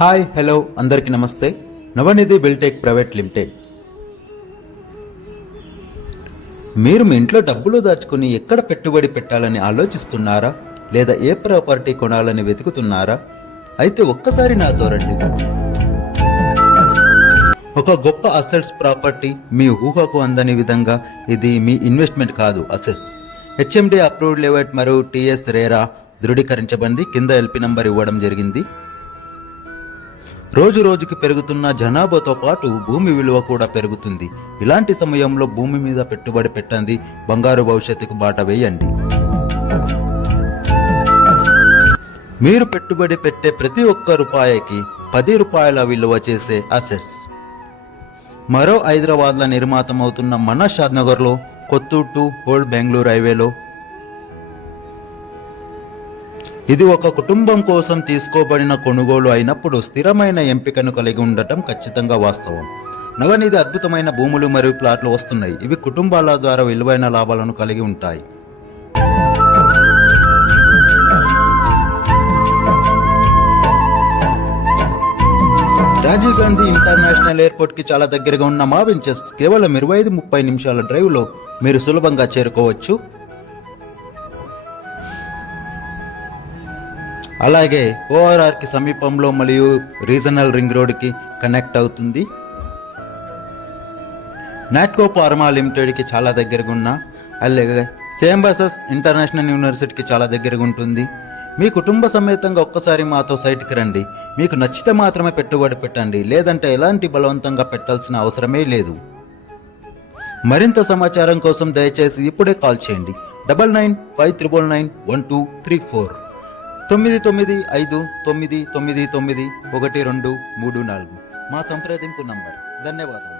Hi hello అందరికీ నమస్తే. నవనిధి బిల్టెక్ private limited. మీరు మీ ఇంట్లో డబ్బులు దాచుకుని ఎక్కడ పెట్టుబడి పెట్టాలని ఆలోచిస్తున్నారా, లేదా ఏ ప్రాపర్టీ కొనాలని వెతుకుతున్నారా? అయితే ఒక్కసారి నాతో రండి. ఒక గొప్ప అసెట్స్ ప్రాపర్టీ, మీ ఊహకు అందని విధంగా ఇది మీ ఇన్వెస్ట్మెంట్ కాదు, అసెట్స్. హెచ్ఎండి అప్రూవ్డ్ లేఅవుట్ మరియు టీఎస్ రేరా ధృవీకరించబడింది. కింద ఎల్పి నంబర్ ఇవ్వడం జరిగింది. రోజు రోజుకి పెరుగుతున్న జనాభాతో పాటు భూమి విలువ కూడా పెరుగుతుంది. ఇలాంటి సమయంలో భూమి మీద పెట్టుబడి పెట్టండి, బంగారు భవిష్యత్తుకు బాట వేయండి. మీరు పెట్టుబడి పెట్టే ప్రతి ఒక్క రూపాయికి 10 రూపాయల విలువ చేసే అసెట్స్. మరో హైదరాబాద్లో నిర్మాతమవుతున్న మన షాద్నగర్లో కొత్తూరు టు ఓల్డ్ బెంగళూరు హైవేలో ఇది ఒక కుటుంబం కోసం తీసుకోబడిన కొనుగోలు అయినప్పుడు స్థిరమైన ఎంపికను కలిగి ఉండటం ఖచ్చితంగా వాస్తవం. నవనిధి అద్భుతమైన భూములు మరియు ప్లాట్లు వస్తున్నాయి. ఇవి కుటుంబాల ద్వారా విలువైన లాభాలను కలిగి ఉంటాయి. రాజీవ్ గాంధీ ఇంటర్నేషనల్ ఎయిర్పోర్ట్ కి చాలా దగ్గరగా ఉన్న మా వెంచర్స్ కేవలం 25-30 నిమిషాల డ్రైవ్ లో మీరు సులభంగా చేరుకోవచ్చు. అలాగే ORR కి సమీపంలో మరియు రీజనల్ రింగ్ రోడ్ కి కనెక్ట్ అవుతుంది. నాట్కో ఫార్మా లిమిటెడ్కి చాలా దగ్గరగా ఉన్న, అలాగే సేంబసస్ ఇంటర్నేషనల్ యూనివర్సిటీకి చాలా దగ్గరగా ఉంటుంది. మీ కుటుంబ సమేతంగా ఒక్కసారి మాతో సైట్కి రండి. మీకు నచ్చితే మాత్రమే పెట్టుబడి పెట్టండి, లేదంటే ఎలాంటి బలవంతంగా పెట్టాల్సిన అవసరమే లేదు. మరింత సమాచారం కోసం దయచేసి ఇప్పుడే కాల్ చేయండి. 9959991234 9959991234 మా సంప్రదింపు నంబర్. ధన్యవాదాలు.